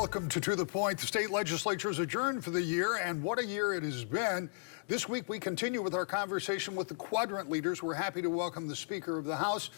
Welcome to the Point. The state legislature is adjourned for the year, and what a year it has been. This week we continue with our conversation with the quadrant leaders. We're happy to welcome the Speaker of the House,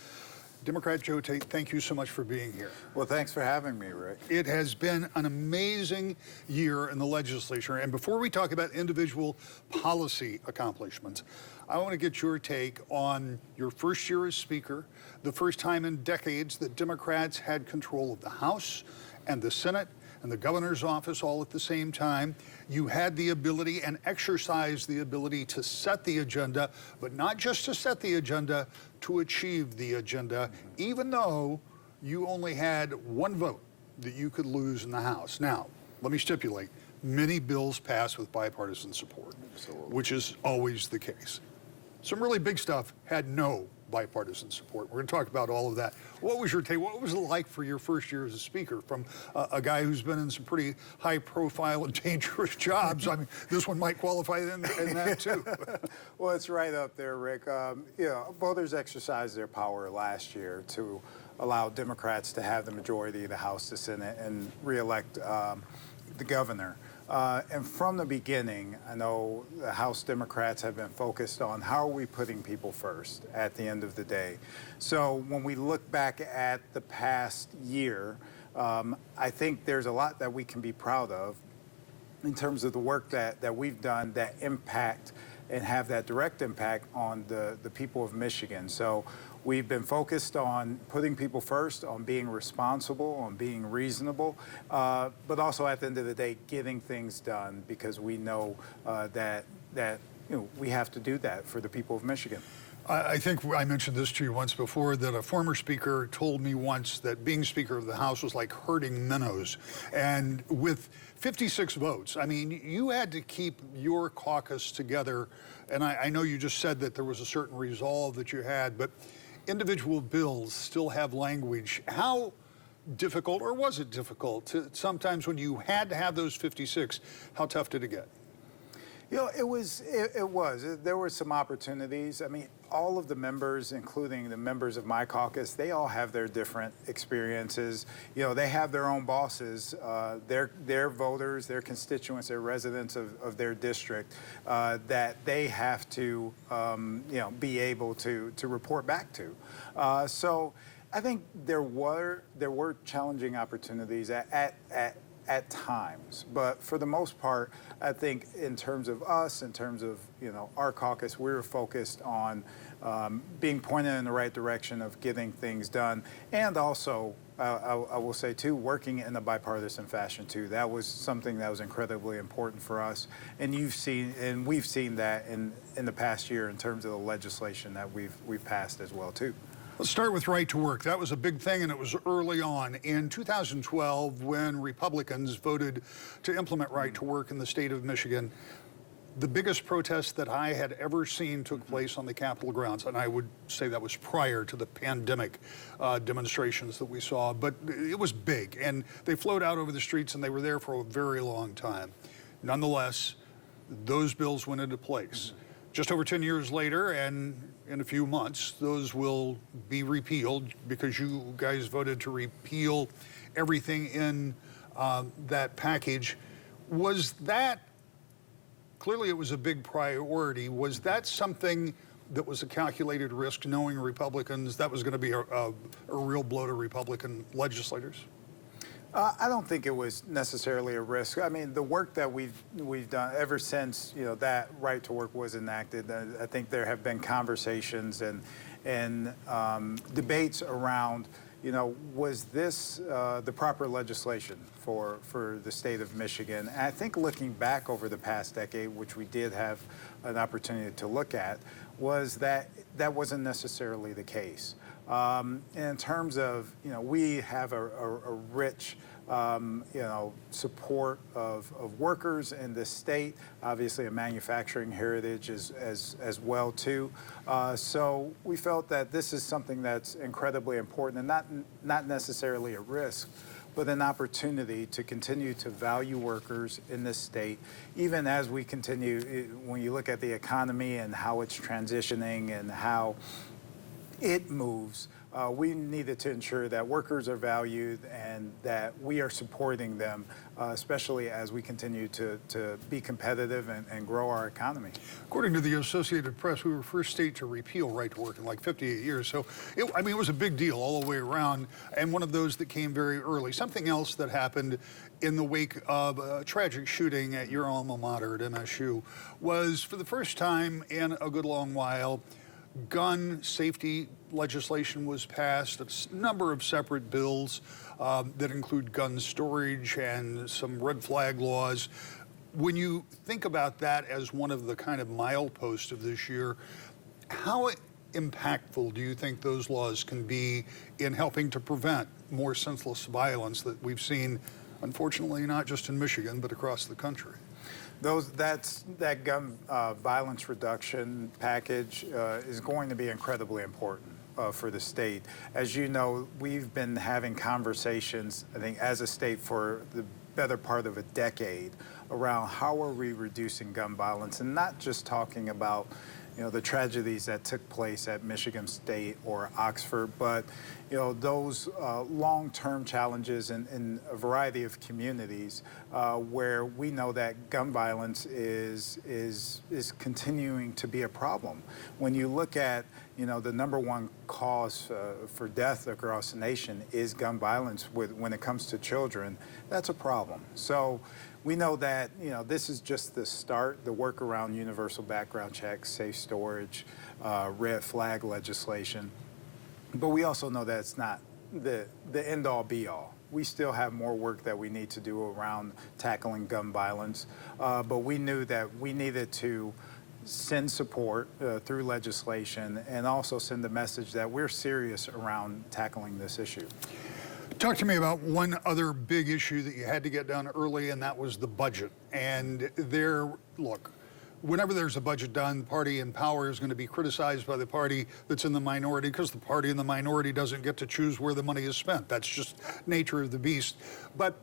Democrat Joe Tate. Thank you so much for being here. Well, thanks for having me, Rick. It has been an amazing year in the legislature, and before we talk about individual policy accomplishments, I want to get your take on your first year as Speaker, the first time in decades that Democrats had control of the House and the Senate and the governor's office all at the same time. You had the ability and exercised the ability to set the agenda, but not just to set the agenda, to achieve the agenda, even though you only had one vote that you could lose in the House. Now, let me stipulate, many bills pass with bipartisan support, which is always the case. Some really big stuff had no bipartisan support. We're going to talk about all of that. What was your take? What was it like for your first year as a Speaker from a guy who's been in some pretty high profile and dangerous jobs? I mean, this one might qualify in that too. Well, it's right up there, Rick. Voters exercised their power last year to allow Democrats to have the majority of the House, the Senate, and re-elect the governor. And from the beginning, I know the House Democrats have been focused on how are we putting people first at the end of the day. So when we look back at the past year, I think there's a lot that we can be proud of in terms of the work that we've done that impact and have that direct impact on the people of Michigan. So we've been focused on putting people first, on being responsible, on being reasonable, but also at the end of the day, getting things done because we know that we have to do that for the people of Michigan. I think I mentioned this to you once before, that a former speaker told me once that being Speaker of the House was like herding minnows. And with 56 votes, I mean, you had to keep your caucus together. And I know you just said that there was a certain resolve that you had, but individual bills still have language. How difficult, or was it difficult, sometimes when you had to have those 56, how tough did it get? You know, it was. There were some opportunities. I mean, all of the members, including the members of my caucus, they all have their different experiences. You know, they have their own bosses, their voters, their constituents, their residents of their district that they have to, be able to report back to. So I think there were challenging opportunities at times, but for the most part, I think in terms of us, in terms of our caucus, we were focused on being pointed in the right direction of getting things done, and also I will say too, working in a bipartisan fashion too. That was something that was incredibly important for us, and we've seen that in the past year in terms of the legislation that we've passed as well too. Let's start with right to work. That was a big thing, and it was early on. In 2012, when Republicans voted to implement right to work in the state of Michigan, the biggest protest that I had ever seen took place on the Capitol grounds, and I would say that was prior to the pandemic demonstrations that we saw, but it was big, and they flowed out over the streets, and they were there for a very long time. Nonetheless, those bills went into place. Just over 10 years later, and in a few months, those will be repealed because you guys voted to repeal everything in that package. Was that, clearly it was a big priority, was that something that was a calculated risk, knowing Republicans, that was going to be a real blow to Republican legislators? I don't think it was necessarily a risk. I mean, the work that we've done ever since that right to work was enacted, I think there have been conversations and debates around, was this the proper legislation for the state of Michigan? And I think looking back over the past decade, which we did have an opportunity to look at, was that wasn't necessarily the case. In terms of, we have a rich, support of workers in this state, obviously a manufacturing heritage as well too. So we felt that this is something that's incredibly important and not necessarily a risk, but an opportunity to continue to value workers in this state, even as we continue, when you look at the economy and how it's transitioning and how it moves, we needed to ensure that workers are valued and that we are supporting them, especially as we continue to be competitive and grow our economy. According to the Associated Press, we were first state to repeal right to work in like 58 years. So, I mean, it was a big deal all the way around, and one of those that came very early. Something else that happened in the wake of a tragic shooting at your alma mater at MSU was, for the first time in a good long while, gun safety legislation was passed. A number of separate bills that include gun storage and some red flag laws. When you think about that as one of the kind of mileposts of this year, how impactful do you think those laws can be in helping to prevent more senseless violence that we've seen, unfortunately, not just in Michigan, but across the country? That gun violence reduction package is going to be incredibly important for the state. As you know, we've been having conversations, I think, as a state for the better part of a decade around how are we reducing gun violence, and not just talking about the tragedies that took place at Michigan State or Oxford, but those long-term challenges in a variety of communities where we know that gun violence is continuing to be a problem. When you look at the number one cause for death across the nation is gun violence when it comes to children, that's a problem. So we know that this is just the start, the work around universal background checks, safe storage, red flag legislation. But we also know that it's not the end-all be-all. We still have more work that we need to do around tackling gun violence. But we knew that we needed to send support through legislation and also send a message that we're serious around tackling this issue. Talk to me about one other big issue that you had to get done early, and that was the budget. And look, whenever there's a budget done, the party in power is going to be criticized by the party that's in the minority because the party in the minority doesn't get to choose where the money is spent. That's just nature of the beast. But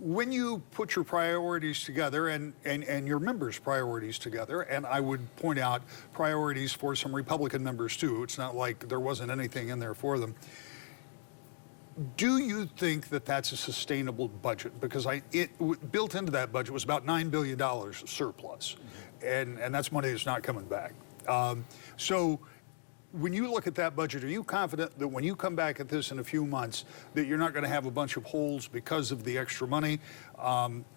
when you put your priorities together and your members' priorities together, and I would point out priorities for some Republican members too, it's not like there wasn't anything in there for them. Do you think that that's a sustainable budget? Because built into that budget was about $9 billion surplus, and that's money that's not coming back. So when you look at that budget, are you confident that when you come back at this in a few months that you're not going to have a bunch of holes because of the extra money?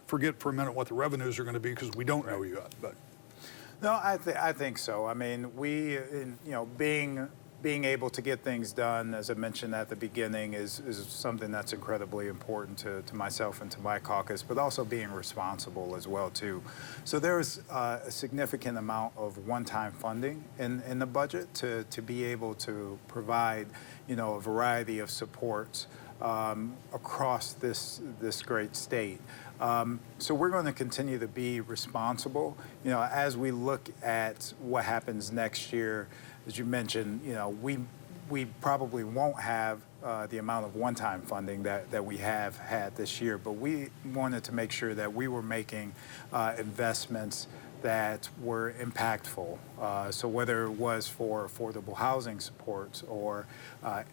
Forget for a minute what the revenues are going to be because we don't know yet. But no, I think so. I mean, we, being able to get things done, as I mentioned at the beginning, is something that's incredibly important to myself and to my caucus, but also being responsible as well, too. So there's a significant amount of one-time funding in the budget to be able to provide, a variety of supports across this great state. So we're going to continue to be responsible, as we look at what happens next year. As you mentioned, we probably won't have the amount of one-time funding that we have had this year, but we wanted to make sure that we were making investments that were impactful. So whether it was for affordable housing supports or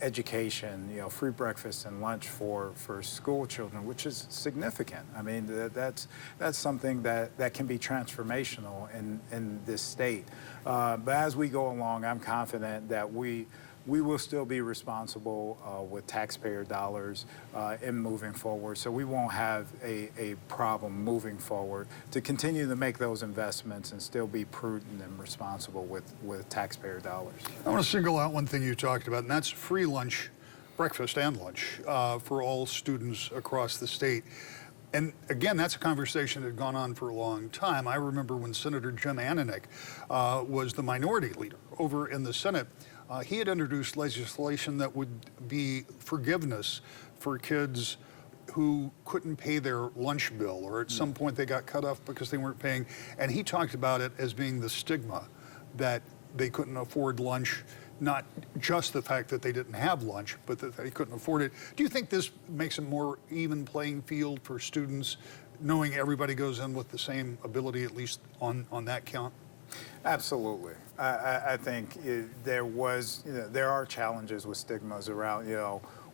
education, free breakfast and lunch for school children, which is significant. I mean, that's something that can be transformational in this state. But as we go along, I'm confident that we will still be responsible with taxpayer dollars in moving forward. So we won't have a problem moving forward to continue to make those investments and still be prudent and responsible with taxpayer dollars. I want to single out one thing you talked about, and that's free lunch, breakfast and lunch for all students across the state. And again, that's a conversation that had gone on for a long time. I remember when Senator Jim Ananich was the minority leader over in the Senate. He had introduced legislation that would be forgiveness for kids who couldn't pay their lunch bill, or at some point they got cut off because they weren't paying. And he talked about it as being the stigma that they couldn't afford lunch, not just the fact that they didn't have lunch, but that they couldn't afford it. Do you think this makes a more even playing field for students, knowing everybody goes in with the same ability, at least on that count? Absolutely. I think there are challenges with stigmas around,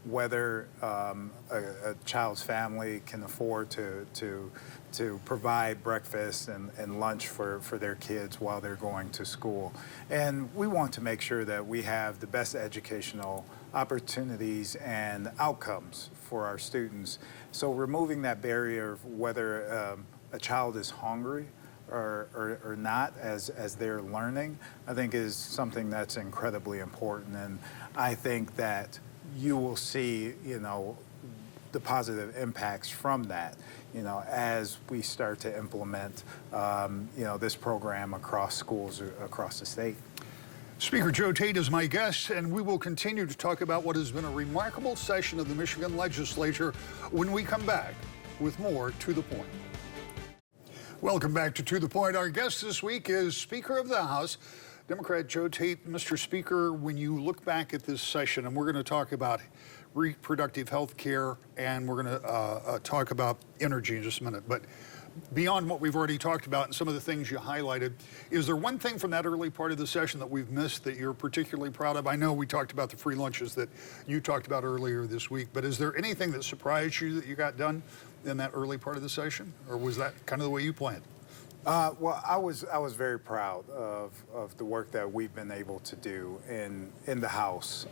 whether a child's family can afford to provide breakfast and lunch for their kids while they're going to school. And we want to make sure that we have the best educational opportunities and outcomes for our students. So removing that barrier of whether a child is hungry or not as they're learning, I think is something that's incredibly important. And I think that you will see, the positive impacts from that, as we start to implement, this program across schools across the state. Speaker Joe Tate is my guest, and we will continue to talk about what has been a remarkable session of the Michigan legislature when we come back with more To the Point. Welcome back to The Point. Our guest this week is Speaker of the House, Democrat Joe Tate. Mr. Speaker, when you look back at this session, and we're going to talk about reproductive health care, and we're going to talk about energy in just a minute, but beyond what we've already talked about and some of the things you highlighted, is there one thing from that early part of the session that we've missed that you're particularly proud of? I know we talked about the free lunches that you talked about earlier this week, but is there anything that surprised you that you got done in that early part of the session, or was that kind of the way you planned? Well, I was very proud of the work that we've been able to do in the House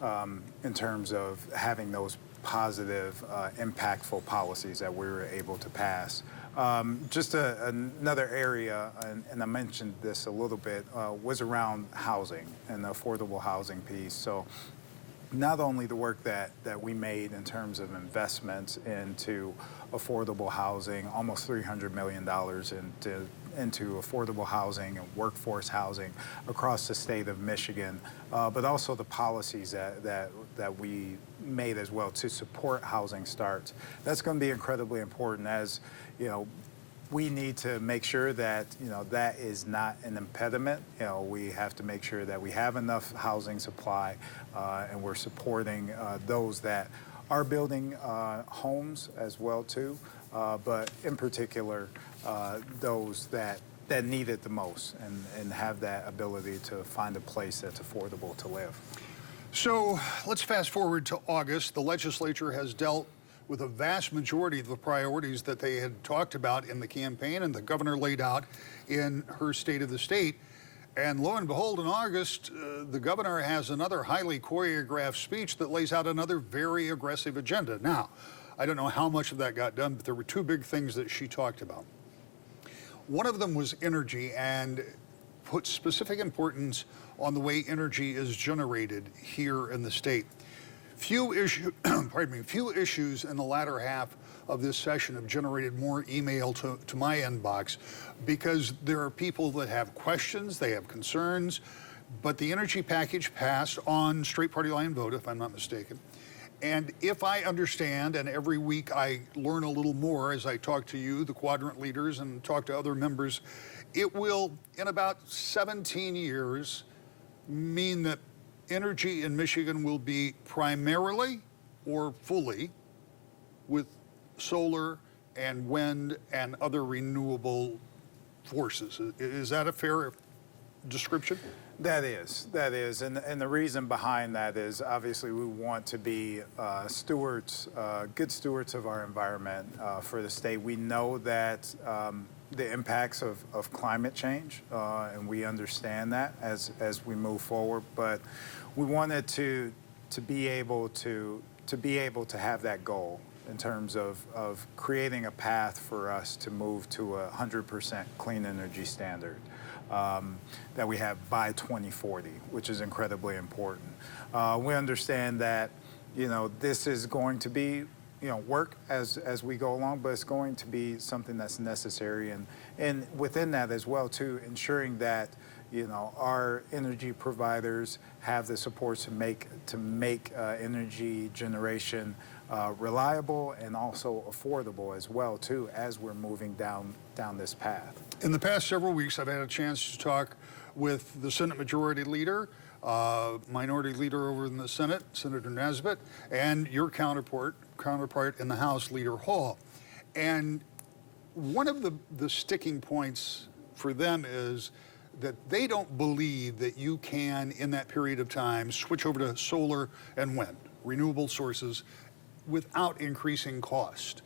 in terms of having those positive, impactful policies that we were able to pass. Just another area, and I mentioned this a little bit, was around housing and the affordable housing piece. So not only the work that we made in terms of investments into affordable housing, almost $300 million into affordable housing and workforce housing across the state of Michigan, but also the policies that we made as well to support housing starts. That's going to be incredibly important, as we need to make sure that that is not an impediment. We have to make sure that we have enough housing supply, and we're supporting those that are building homes as well too, but in particular those that need it the most and have that ability to find a place that's affordable to live. So let's fast forward to August. The legislature has dealt with a vast majority of the priorities that they had talked about in the campaign and the governor laid out in her State of the State. And lo and behold, in August, the governor has another highly choreographed speech that lays out another very aggressive agenda. Now, I don't know how much of that got done, but there were two big things that she talked about. One of them was energy, and put specific importance on the way energy is generated here in the state. Few issues in the latter half of this session have generated more email to my inbox, because there are people that have questions, they have concerns, but the energy package passed on straight party line vote, if I'm not mistaken. And if I understand, and every week I learn a little more as I talk to you, the quadrant leaders, and talk to other members, it will, in about 17 years, mean that energy in Michigan will be primarily or fully with solar and wind and other renewable forces. Is that a fair description? That is, and the reason behind that is obviously we want to be stewards, good stewards of our environment for the state. We know that the impacts of climate change, and we understand that as we move forward. But we wanted to be able to have that goal in terms of creating a path for us to move to a 100% clean energy standard that we have by 2040, which is incredibly important. We understand that this is going to be work as we go along, but it's going to be something that's necessary, and within that as well too, ensuring that our energy providers have the support to make energy generation reliable and also affordable as well too, as we're moving down this path. In the past several weeks, I've had a chance to talk with the Senate Majority Leader, Minority Leader over in the Senate, Senator Nesbitt, and your counterpart in the House, Leader Hall. And one of the sticking points for them is that they don't believe that you can, in that period of time, switch over to solar and wind, renewable sources, without increasing cost.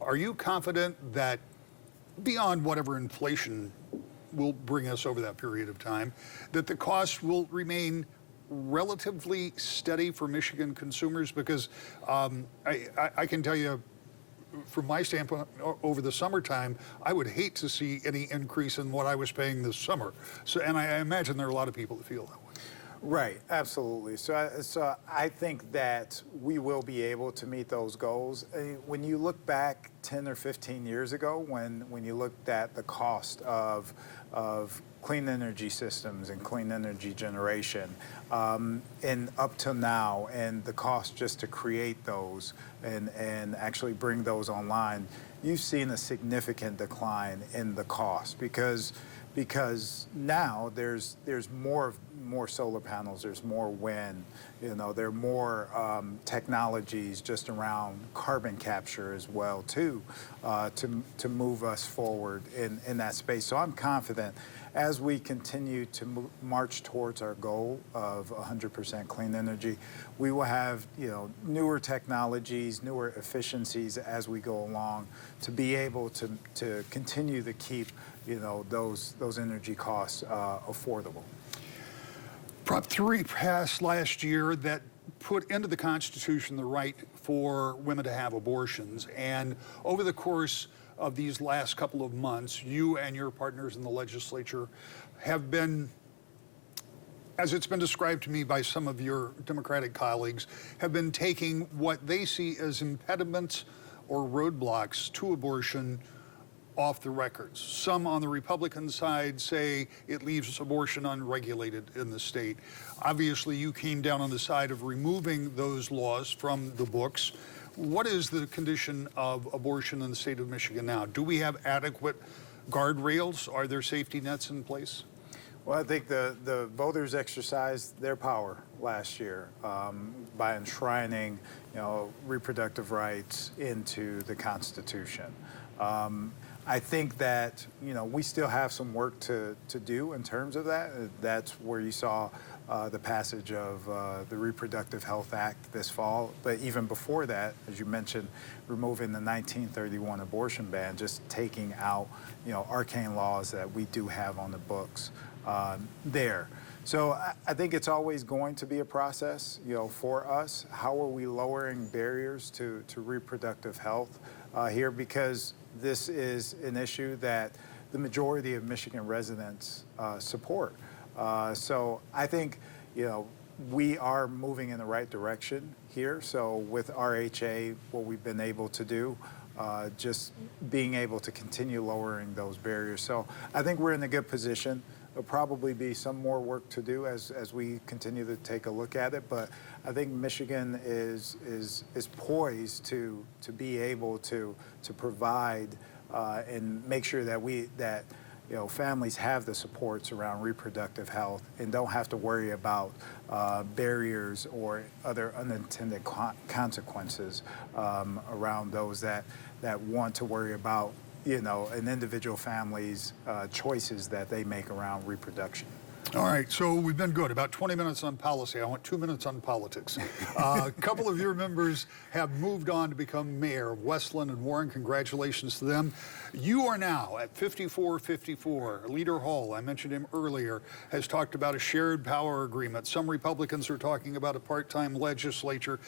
Are you confident that beyond whatever inflation will bring us over that period of time, that the cost will remain relatively steady for Michigan consumers? Because I can tell you, from my standpoint, over the summertime, I would hate to see any increase in what I was paying this summer. So, and I imagine there are a lot of people that feel that way. Right, absolutely. So I think that we will be able to meet those goals. When you look back 10 or 15 years ago, when you looked at the cost of clean energy systems and clean energy generation, and up till now, and the cost just to create those and actually bring those online, you've seen a significant decline in the cost because now there's more solar panels, there's more wind, there are more technologies just around carbon capture as well too, to move us forward in that space. So I'm confident as we continue to march towards our goal of 100% clean energy, we will have newer technologies, newer efficiencies as we go along to be able to continue to keep those energy costs affordable. Prop 3 passed last year that put into the Constitution the right for women to have abortions. And over the course of these last couple of months, you and your partners in the legislature have been, as it's been described to me by some of your Democratic colleagues, have been taking what they see as impediments or roadblocks to abortion off the records. Some on the Republican side say it leaves abortion unregulated in the state. Obviously, you came down on the side of removing those laws from the books. What is the condition of abortion in the state of Michigan now? Do we have adequate guardrails? Are there safety nets in place? Well, I think the voters exercised their power last year by enshrining reproductive rights into the Constitution. I think that we still have some work to do in terms of that. That's where you saw the passage of the Reproductive Health Act this fall. But even before that, as you mentioned, removing the 1931 abortion ban, just taking out arcane laws that we do have on the books there. So I think it's always going to be a process, for us. How are we lowering barriers to reproductive health here? Because this is an issue that the majority of Michigan residents support. So I think, we are moving in the right direction here. So with RHA, what we've been able to do, just being able to continue lowering those barriers. So I think we're in a good position. There'll probably be some more work to do as we continue to take a look at it. But I think Michigan is poised to be able to provide and make sure that families have the supports around reproductive health and don't have to worry about barriers or other unintended consequences around those that want to worry about an individual family's choices that they make around reproduction. All right, so we've been good. About 20 minutes on policy. I want 2 minutes on politics. A couple of your members have moved on to become mayor of Westland and Warren. Congratulations to them. You are now at 5454. Leader Hall, I mentioned him earlier, has talked about a shared power agreement. Some Republicans are talking about a part-time legislature.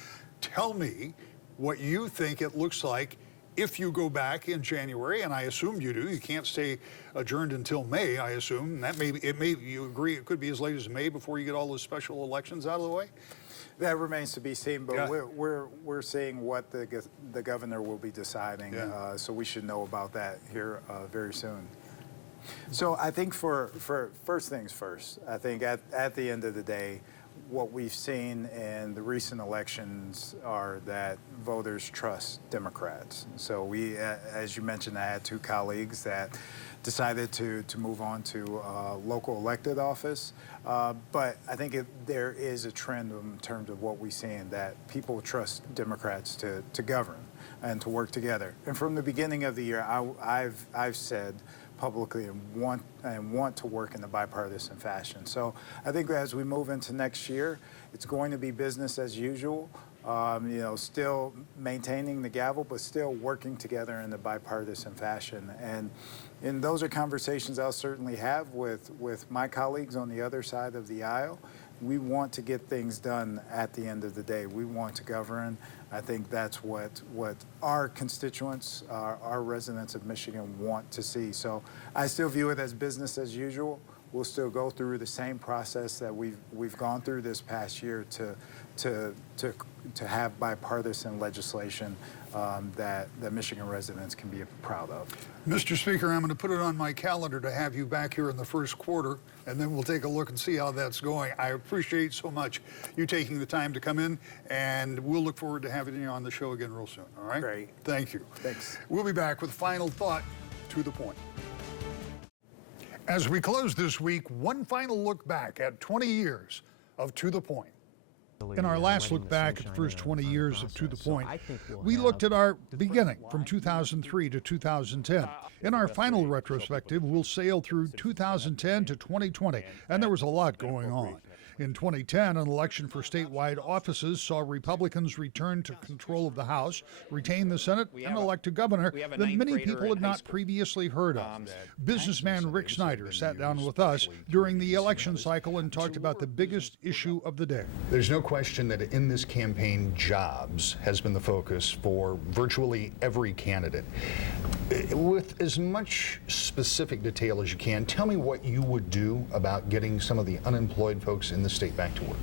Tell me what you think it looks like if you go back in January, and I assume you do. You can't stay adjourned until May, I assume. You agree it could be as late as May before you get all those special elections out of the way? That remains to be seen, but Yeah. we're seeing what the governor will be deciding, Yeah. so we should know about that here very soon. So I think for first things first, I think at the end of the day, what we've seen in the recent elections are that voters trust Democrats. So we, as you mentioned, I had two colleagues that decided to move on to local elected office. But I think there is a trend in terms of what we're seeing that people trust Democrats to govern and to work together. And from the beginning of the year, I've said publicly and want to work in the bipartisan fashion. So I think as we move into next year, it's going to be business as usual. Still maintaining the gavel, but still working together in the bipartisan fashion. And those are conversations I'll certainly have with my colleagues on the other side of the aisle. We want to get things done at the end of the day. We want to govern. I think that's what our constituents, our residents of Michigan want to see. So I still view it as business as usual. We'll still go through the same process that we've gone through this past year to have bipartisan legislation that Michigan residents can be proud of. Mr. Speaker, I'm going to put it on my calendar to have you back here in the first quarter, and then we'll take a look and see how that's going. I appreciate so much you taking the time to come in, and we'll look forward to having you on the show again real soon, all right? Great. Thank you. Thanks. We'll be back with final thought, To the Point. As we close this week, one final look back at 20 years of To the Point. In our last look back at the first 20 years of To the Point, we looked at our beginning from 2003 to 2010. In our final retrospective, we'll sail through 2010 to 2020, and there was a lot going on. In 2010, an election for statewide offices saw Republicans return to control of the House, retain the Senate, and elect a governor that many people had not previously heard of. Businessman Rick Snyder sat down with us during the election cycle and talked about the biggest issue of the day. There's no question that in this campaign, jobs has been the focus for virtually every candidate. With as much specific detail as you can, tell me what you would do about getting some of the unemployed folks in the state back to work.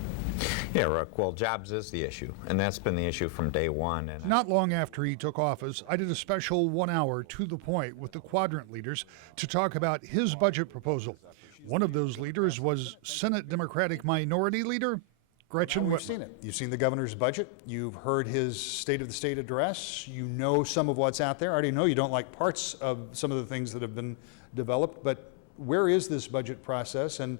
Yeah, Rook, well, jobs is the issue, and that's been the issue from day one. And Not long after he took office, I did a special 1 hour To the Point with the quadrant leaders to talk about his budget proposal. One of those leaders was Senate Democratic Minority Leader Gretchen Whitmer. You've seen it. You've seen the governor's budget. You've heard his State of the State address. You know some of what's out there. I already know you don't like parts of some of the things that have been developed, but where is this budget process? And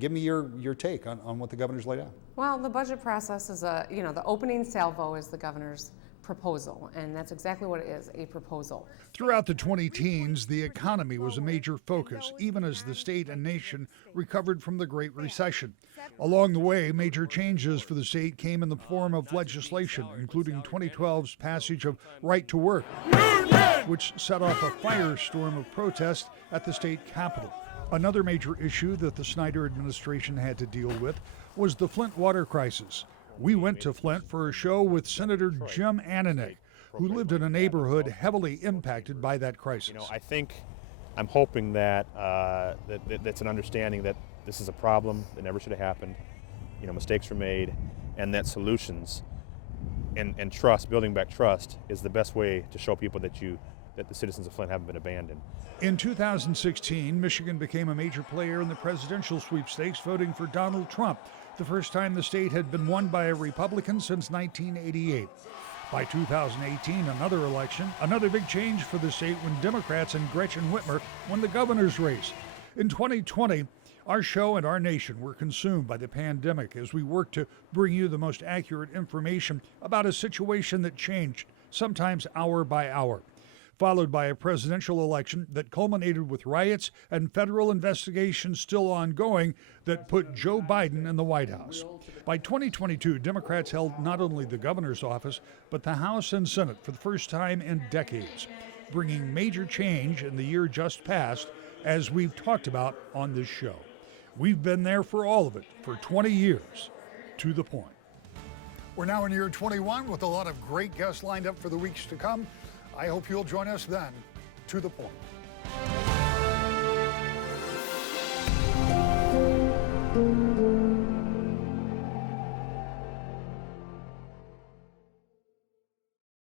give me your take on what the governor's laid out. Well, the budget process is the opening salvo is the governor's proposal, and that's exactly what it is, a proposal. Throughout the 2010s, the economy was a major focus, even as the state and nation recovered from the Great Recession. Along the way, major changes for the state came in the form of legislation, including 2012's passage of Right to Work, which set off a firestorm of protest at the state capitol. Another major issue that the Snyder administration had to deal with was the Flint water crisis. We went to Flint for a show with Senator Jim Ananich, who lived in a neighborhood heavily impacted by that crisis. I'm hoping that that's an understanding that this is a problem that never should have happened. Mistakes were made, and that solutions and trust, building back trust, is the best way to show people that the citizens of Flint haven't been abandoned. In 2016, Michigan became a major player in the presidential sweepstakes, voting for Donald Trump, the first time the state had been won by a Republican since 1988. By 2018, another election, another big change for the state when Democrats and Gretchen Whitmer won the governor's race. In 2020, our show and our nation were consumed by the pandemic as we worked to bring you the most accurate information about a situation that changed, sometimes hour by hour, followed by a presidential election that culminated with riots and federal investigations still ongoing that put Joe Biden in the White House. By 2022, Democrats held not only the governor's office, but the House and Senate for the first time in decades, bringing major change in the year just passed, as we've talked about on this show. We've been there for all of it for 20 years. To the Point. We're now in year 21 with a lot of great guests lined up for the weeks to come. I hope you'll join us then. To the Point.